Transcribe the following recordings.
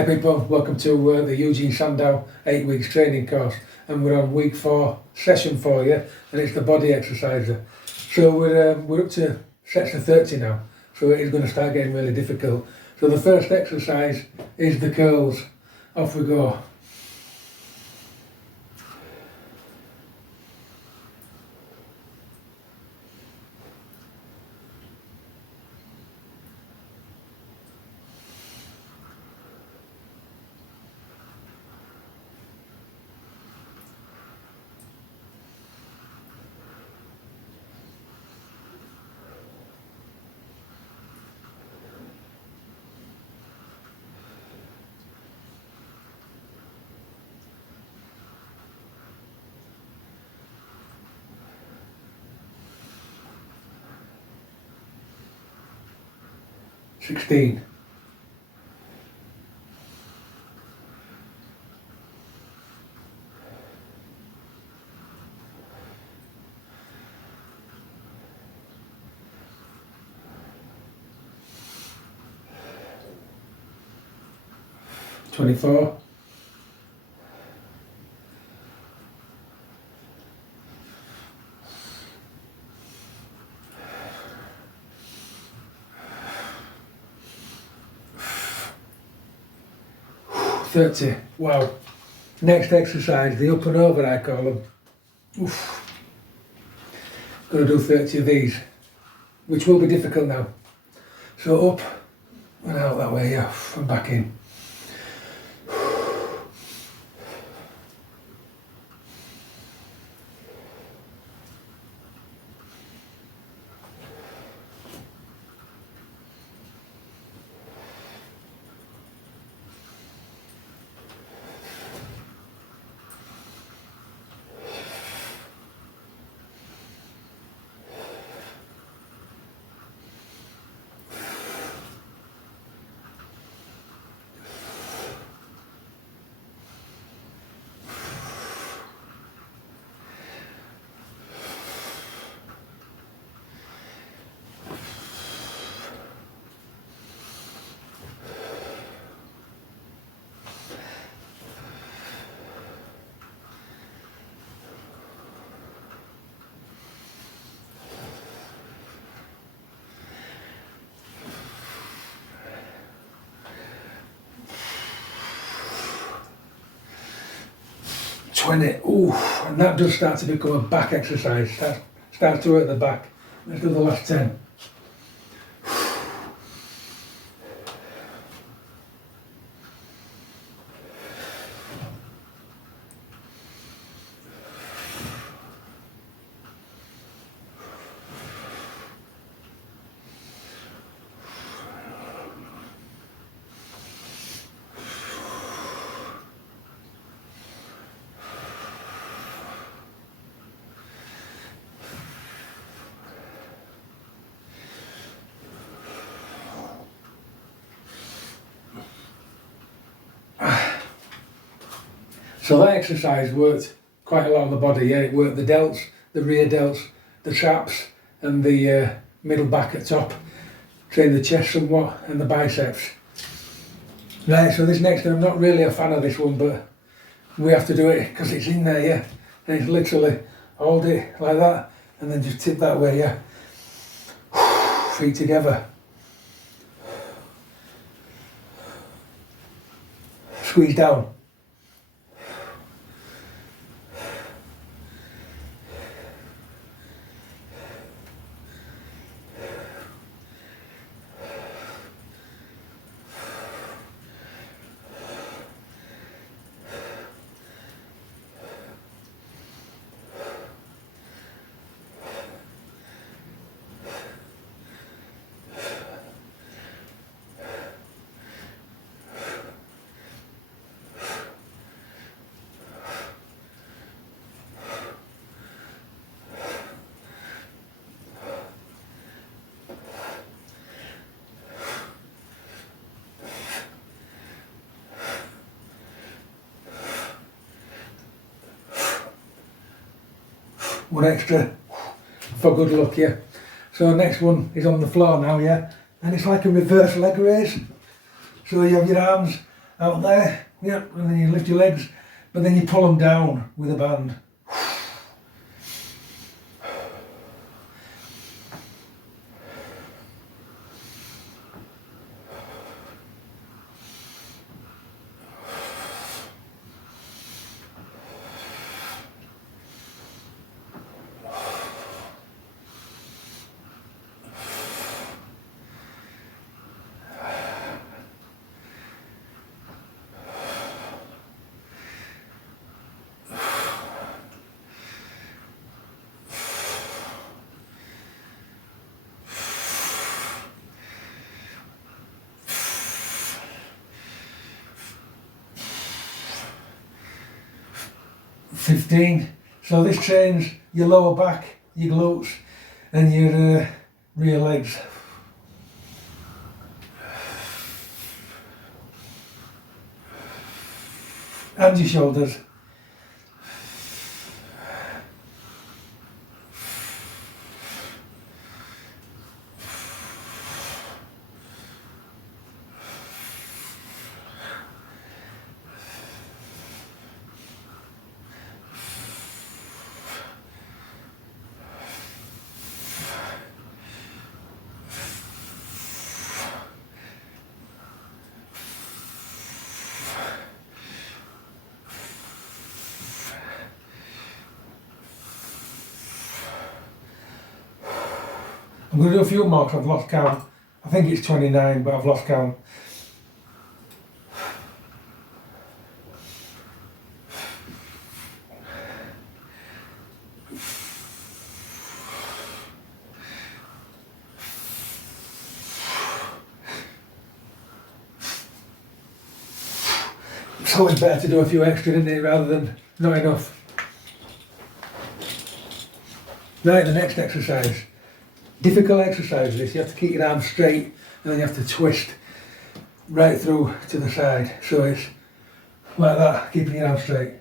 Hi people, welcome to the Eugen Sandow 8 weeks training course, and we're on week 4, session 4, yeah, and it's the body exerciser. So we're up to sets of 30 now, so it is going to start getting really difficult. So the first exercise is the curls. Off we go. "16. 24. 30. Wow. Next exercise, the up and over I call them. Oof. Going to do 30 of these, which will be difficult now. So up and out that way, yeah, and back in. Ooh, and that does start to become a back exercise. Starts to hurt the back. Let's do the last 10. So that exercise worked quite a lot on the body, yeah. It worked the delts, the rear delts, the traps and the middle back at top. Trained the chest somewhat and the biceps. Right, so this next one, I'm not really a fan of this one, but we have to do it because it's in there, yeah. And it's literally hold it like that and then just tip that way, yeah. Feet together. Squeeze down. One extra for good luck, yeah. So next one is on the floor now, yeah, and it's like a reverse leg raise. So you have your arms out there, yeah, and then you lift your legs, but then you pull them down with a band. So this trains your lower back, your glutes and your rear legs. And your shoulders. I'm going to do a few more because I've lost count. I think it's 29, but I've lost count. It's always better to do a few extra, isn't it, rather than not enough. Right, the next exercise. Difficult exercise this, you have to keep your arms straight and then you have to twist right through to the side. So it's like that, keeping your arms straight.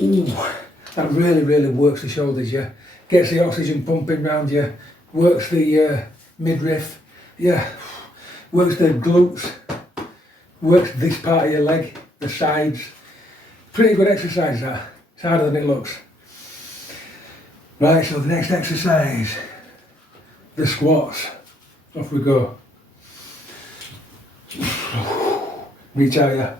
Ooh, that really works the shoulders, yeah. Gets the oxygen pumping round you, works the midriff, yeah. Works the glutes, works this part of your leg, the sides. Pretty good exercise that. It's harder than it looks. Right, so the next exercise, the squats. Off we go. Reach out, yeah.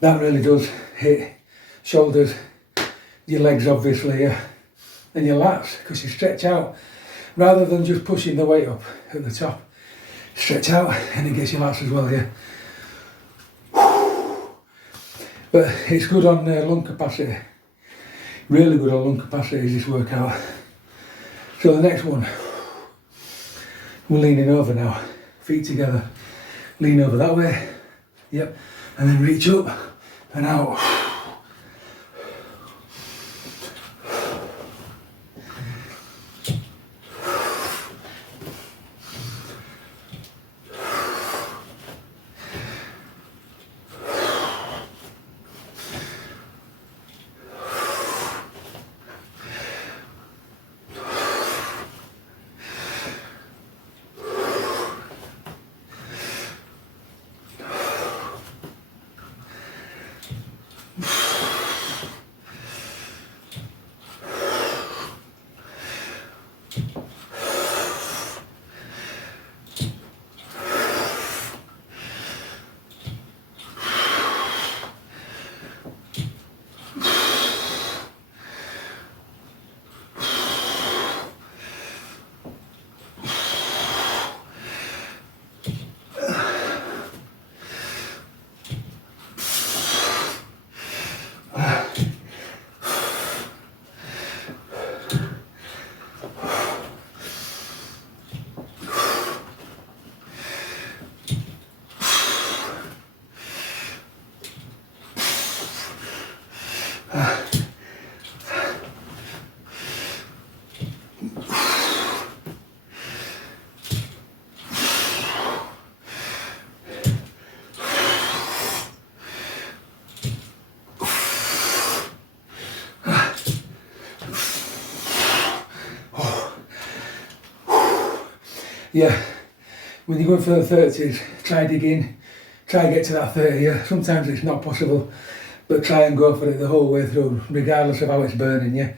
That really does hit shoulders, your legs obviously, yeah, and your lats, because you stretch out rather than just pushing the weight up at the top. Stretch out and it gets your lats as well, yeah. But it's good on lung capacity, really good on lung capacity is this workout. So the next one, we're leaning over now, feet together, lean over that way, yep, and then reach up and out. Yeah, when you're going for the 30s, try dig in, try get to that 30, yeah. Sometimes it's not possible, but try and go for it the whole way through, regardless of how it's burning, yeah.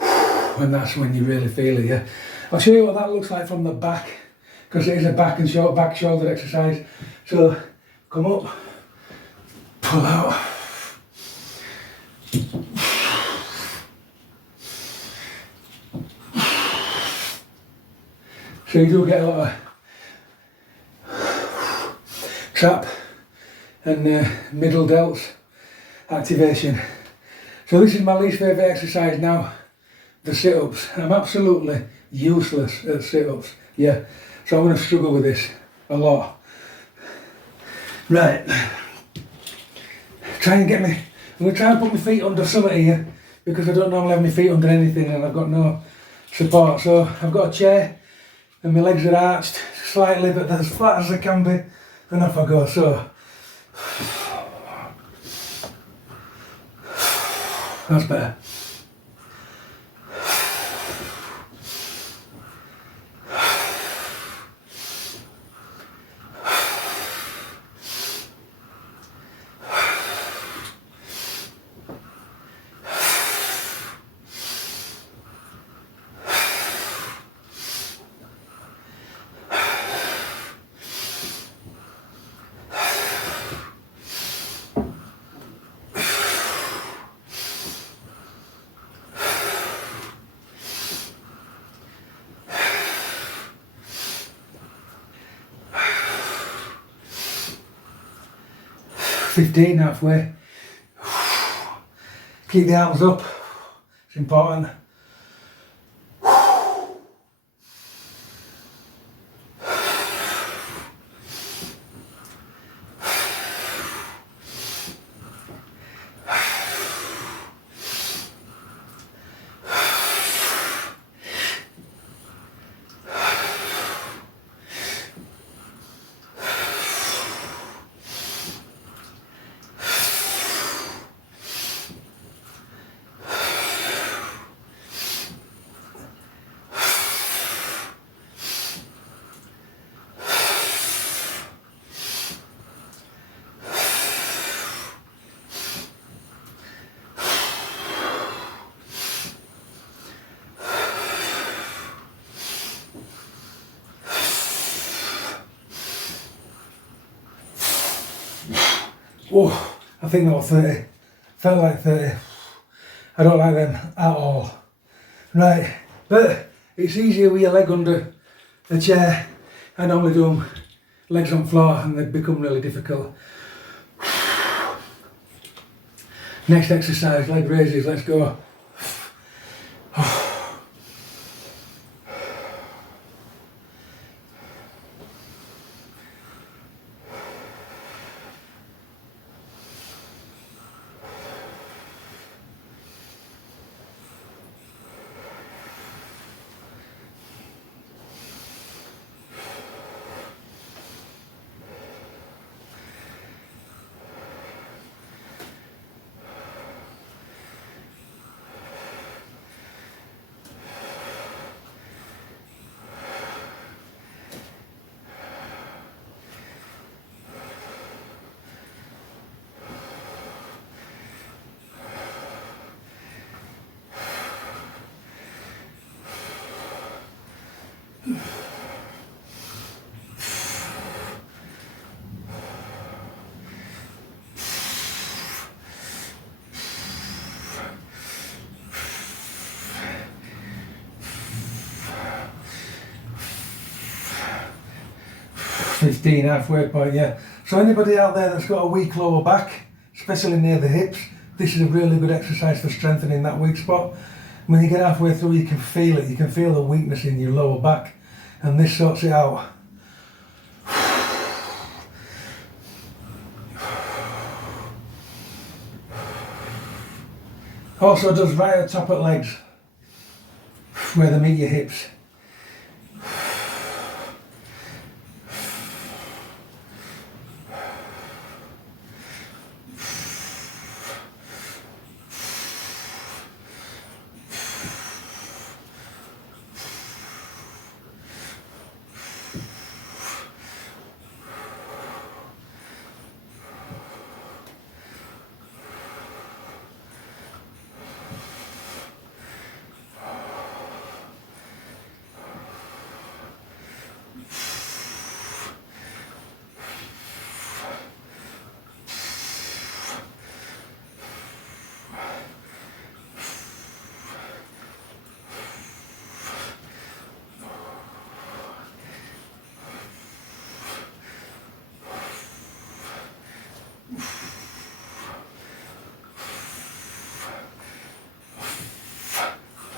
And that's when you really feel it, yeah. I'll show you what that looks like from the back, because it is a back and back shoulder exercise. So, come up, pull out. So you do get a lot of trap and middle delts activation. So this is my least favourite exercise now, the sit-ups. I'm absolutely useless at sit-ups, yeah. So I'm going to struggle with this a lot. Right, try and get me, I'm going to try and put my feet under something here, because I don't normally have my feet under anything and I've got no support. So I've got a chair, and my legs are arched slightly, but they're as flat as they can be, and off I go. So that's better. $15 halfway. Keep the arms up, it's important. Oh, I think that was 30. Felt like 30. I don't like them at all. Right, but it's easier with your leg under the chair. I normally do them legs on floor and they become really difficult. Next exercise, leg raises, let's go. 15 halfway point, yeah. So anybody out there that's got a weak lower back, especially near the hips, this is a really good exercise for strengthening that weak spot. When you get halfway through, you can feel it. You can feel the weakness in your lower back, and this sorts it out. Also does right at the top of the legs, where they meet your hips.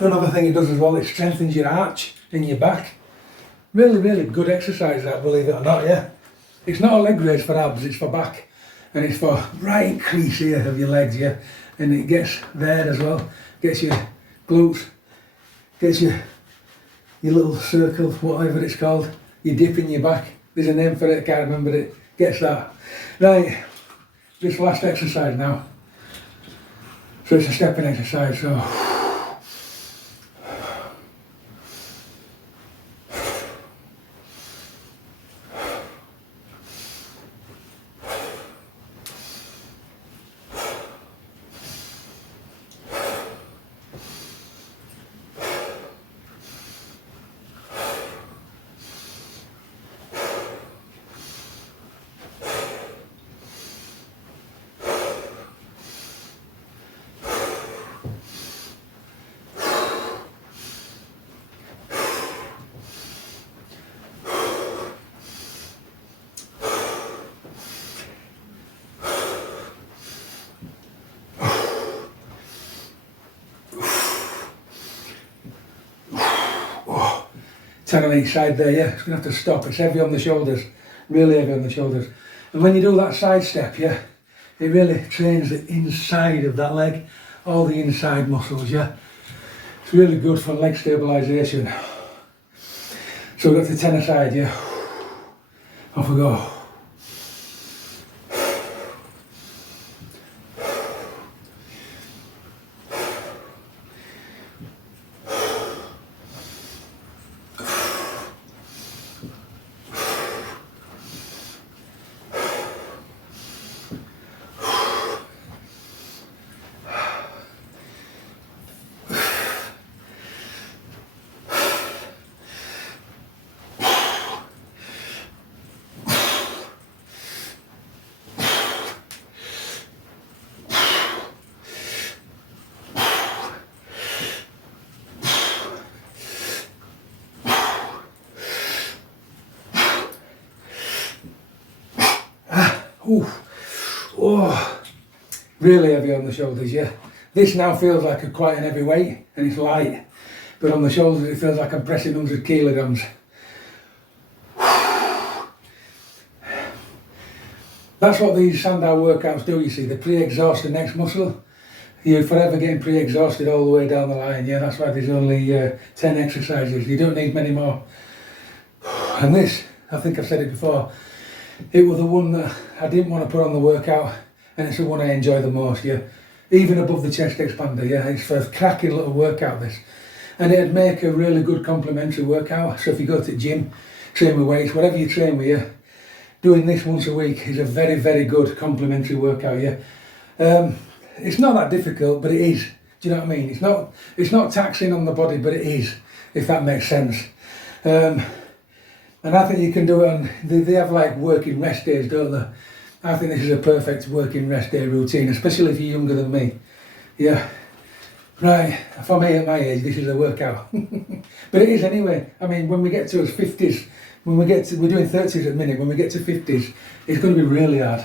Another thing it does as well, it strengthens your arch in your back. Really, really good exercise that, believe it or not, yeah. It's not a leg raise for abs, it's for back. And it's for right increase here of your legs, yeah. And it gets there as well. Gets your glutes, gets your little circle, whatever it's called. You dip in your back. There's a name for it, I can't remember it. Gets that. Right, this last exercise now. So it's a stepping exercise, so. On each side there, yeah, it's going to have to stop. It's heavy on the shoulders, really heavy on the shoulders. And when you do that side step, yeah, it really trains the inside of that leg, all the inside muscles, yeah. It's really good for leg stabilisation. So we've got the 10 aside, yeah. Off we go. Ooh. Oh, really heavy on the shoulders, yeah. This now feels like quite an heavy weight, and it's light, but on the shoulders it feels like I'm pressing 100 kilograms. That's what these Sandow workouts do, you see. They pre-exhaust the next muscle. You're forever getting pre-exhausted all the way down the line, yeah. That's why there's only 10 exercises. You don't need many more. And this, I think I've said it before, it was the one that I didn't want to put on the workout, and it's the one I enjoy the most, yeah. Even above the chest expander, yeah. It's a cracking little workout, this. And it'd make a really good complementary workout. So if you go to the gym, train with weights, whatever you train with, yeah, doing this once a week is a very, very good complementary workout, yeah. It's not that difficult, but it is. Do you know what I mean? It's not taxing on the body, but it is, if that makes sense. And I think you can do it on, they have like working rest days, don't they? I think this is a perfect working rest day routine, especially if you're younger than me. Yeah. Right, for me at my age, this is a workout. But it is anyway. I mean, when we get to us 50s, we're doing 30s at the minute, when we get to 50s, it's going to be really hard.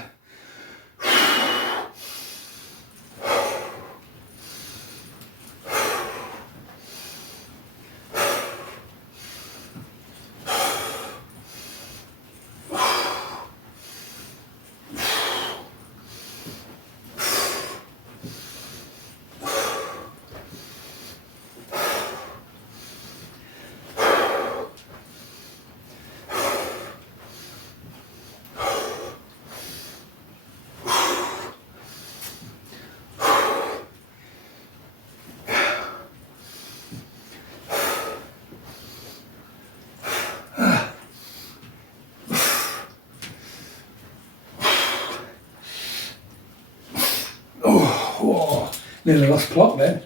Oh, nearly lost plot then.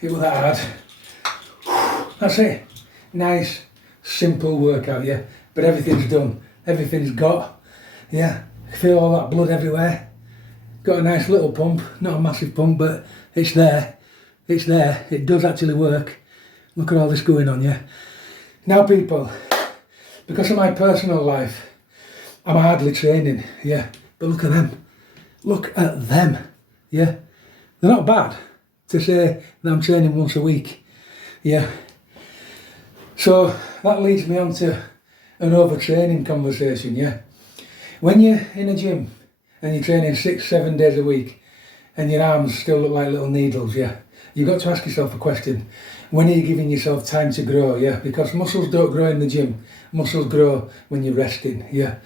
It was that hard. That's it. Nice, simple workout, yeah. But everything's done. Everything's got. Yeah. Feel all that blood everywhere. Got a nice little pump. Not a massive pump, but it's there. It's there. It does actually work. Look at all this going on, yeah. Now people, because of my personal life, I'm hardly training, yeah. But look at them. Look at them, yeah. They're not bad to say that I'm training once a week, yeah. So that leads me on to an overtraining conversation, yeah. When you're in a gym and you're training 6-7 days a week and your arms still look like little needles, yeah, you've got to ask yourself a question. When are you giving yourself time to grow, yeah? Because muscles don't grow in the gym. Muscles grow when you're resting, yeah.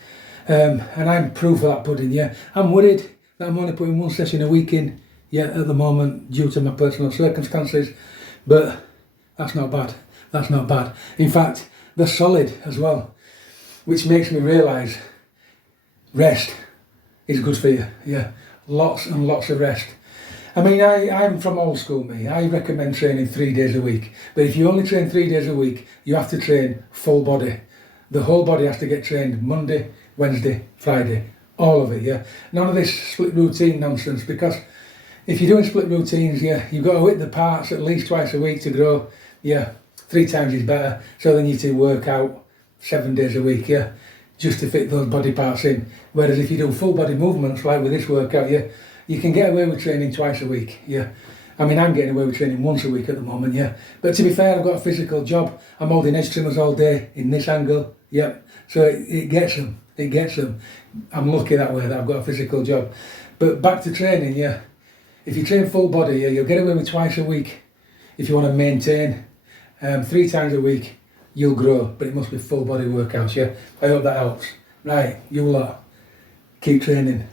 And I'm proof of that pudding, yeah. I'm worried that I'm only putting one session a week in, yeah, at the moment due to my personal circumstances, but that's not bad. That's not bad. In fact, they're solid as well, which makes me realise rest is good for you, yeah. Lots and lots of rest. I mean, I'm from old school, me. I recommend training 3 days a week. But if you only train 3 days a week, you have to train full body. The whole body has to get trained Monday, Wednesday, Friday. All of it, yeah. None of this split routine nonsense, because if you're doing split routines, yeah, you've got to hit the parts at least twice a week to grow. Yeah, 3 times is better. So then you need to work out 7 days a week, yeah, just to fit those body parts in. Whereas if you do full body movements, like with this workout, yeah, you can get away with training twice a week, yeah. I mean, I'm getting away with training once a week at the moment, yeah. But to be fair, I've got a physical job. I'm holding edge trimmers all day in this angle, yeah. So it gets them, it gets them. I'm lucky that way that I've got a physical job. But back to training, yeah. If you train full body, yeah, you'll get away with twice a week. If you want to maintain 3 times a week, you'll grow. But it must be full body workouts, yeah. I hope that helps. Right, you lot, keep training.